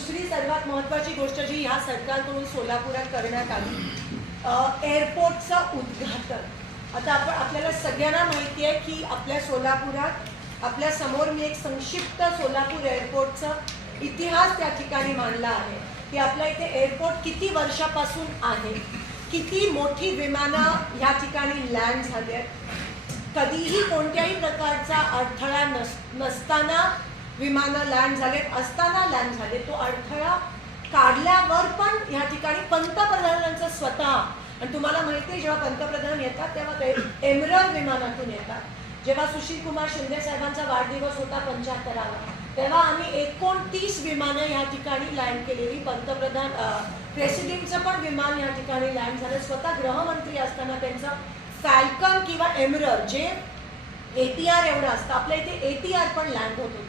दुसरी सर्वात महत्त्वाची गोष्ट जी ह्या सरकारकडून सोलापुरात करण्यात आली एअरपोर्टचं उद्घाटन आता आपण आपल्याला सगळ्यांना माहिती आहे की आपल्या सोलापुरात आपल्या समोर मी एक संक्षिप्त सोलापूर एअरपोर्टचा इतिहास त्या ठिकाणी मांडला आहे की आपल्या इथे एअरपोर्ट किती वर्षापासून आहे किती मोठी विमानं ह्या ठिकाणी लँड झाली आहेत कधीही कोणत्याही प्रकारचा अडथळा नस नसताना विमानं लँड झालेत असताना लँड झाले तो अडथळा काढल्यावर पण या ठिकाणी पंतप्रधानांचं स्वतः आणि तुम्हाला माहिती आहे जेव्हा पंतप्रधान येतात तेव्हा ते एमरल विमानातून येतात जेव्हा सुशील कुमार शिंदे साहेबांचा वाढदिवस होता पंच्याहत्तरावर तेव्हा आम्ही एकोणतीस विमानं या ठिकाणी लँड केलेली पंतप्रधान प्रेसिडेंटचं पण विमान या ठिकाणी लँड झालं स्वतः गृहमंत्री असताना त्यांचं फॅल्कन किंवा एमरल जे ए टी आर एवढं असतं आपल्या इथे ए टी आर पण लँड होत होते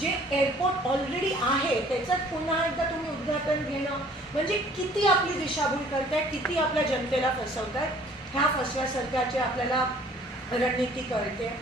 जे एअरपोर्ट ऑलरेडी आहे त्याचं पुन्हा एकदा तुम्ही उद्घाटन घेणं म्हणजे किती आपली दिशाभूल करताय किती आपल्या जनतेला फसवतायत ह्या फसव्या जे आपल्याला रणनीती कळते